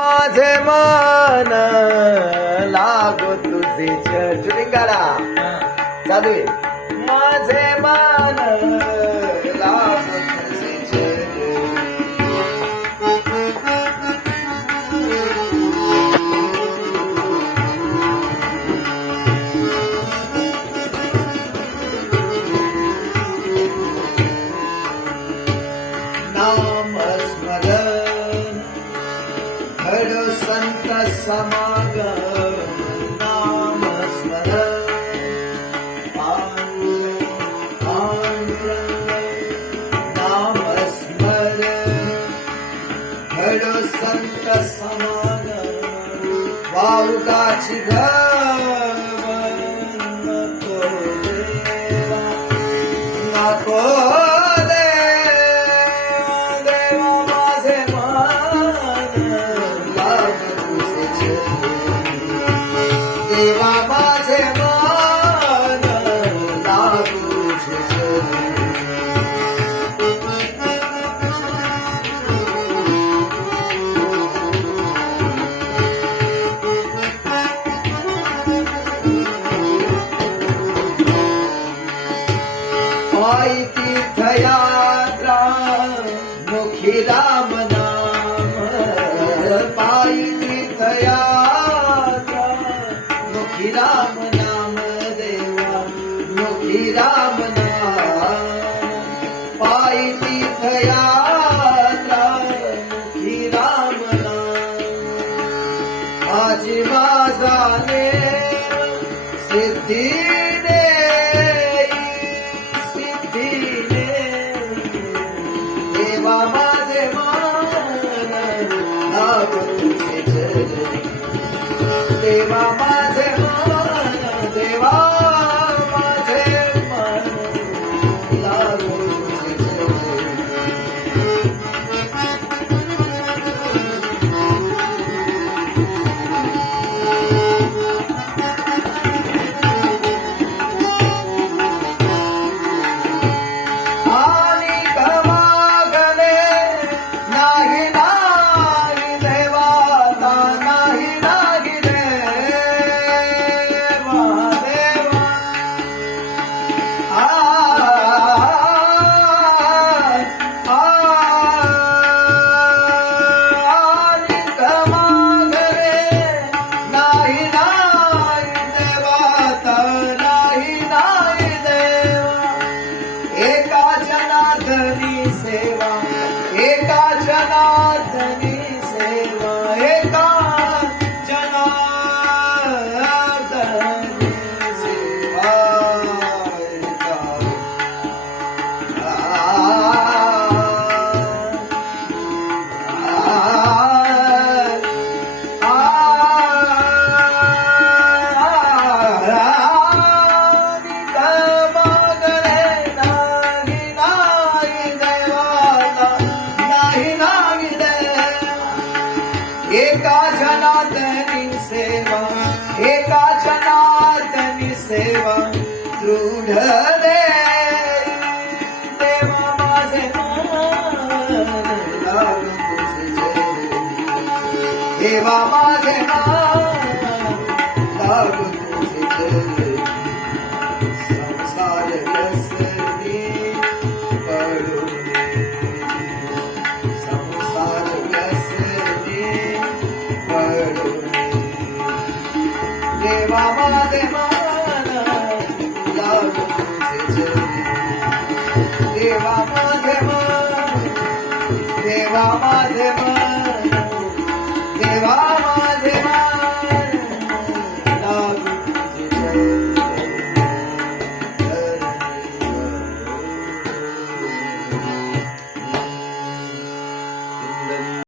माझे मन लागो तुझे चुलिंगाला चालू आहे. माझे मन लागो तुझे नाम स्मरण घडो संत समागम. नाम स्मरण पांडुरंग नाम स्मरण घडो संत समागम. वावगाची घवन नको देवा नको देवा माझे मन लागू तुझे. पायी तीर्थयात्रा मुखी राम नाम. पायी तीर्थयात्रा मुखी राम नाम देवा मुखी राम नाम. पायी तीर्थयात्रा मुखी राम नाम. माझी माझाने सिद्धीने सिद्धीने देवा माझे मन लागो तुझे चरणी. देवा माझे मन देवा माझे मन लागो तुझे चरणी. आणि कमागणे नाही नाही देवा नाही नाही देवा देवा. आणि कमागणे नाही नाही देवा नाही नाही देवा. एका जनार्दनी सेवा एका जनार्दनी सेवा एका जनार्दनी सेवा. एका जनार्दनी सेवा एका जनार्दनी सेवा दृढ दे देवा माझे मन लागो तुझे चरणी. देवा माझे मन लागो तुझे चरणी. संसार व्यसनी पडून संसार व्यसनी पडून देवा माझे मन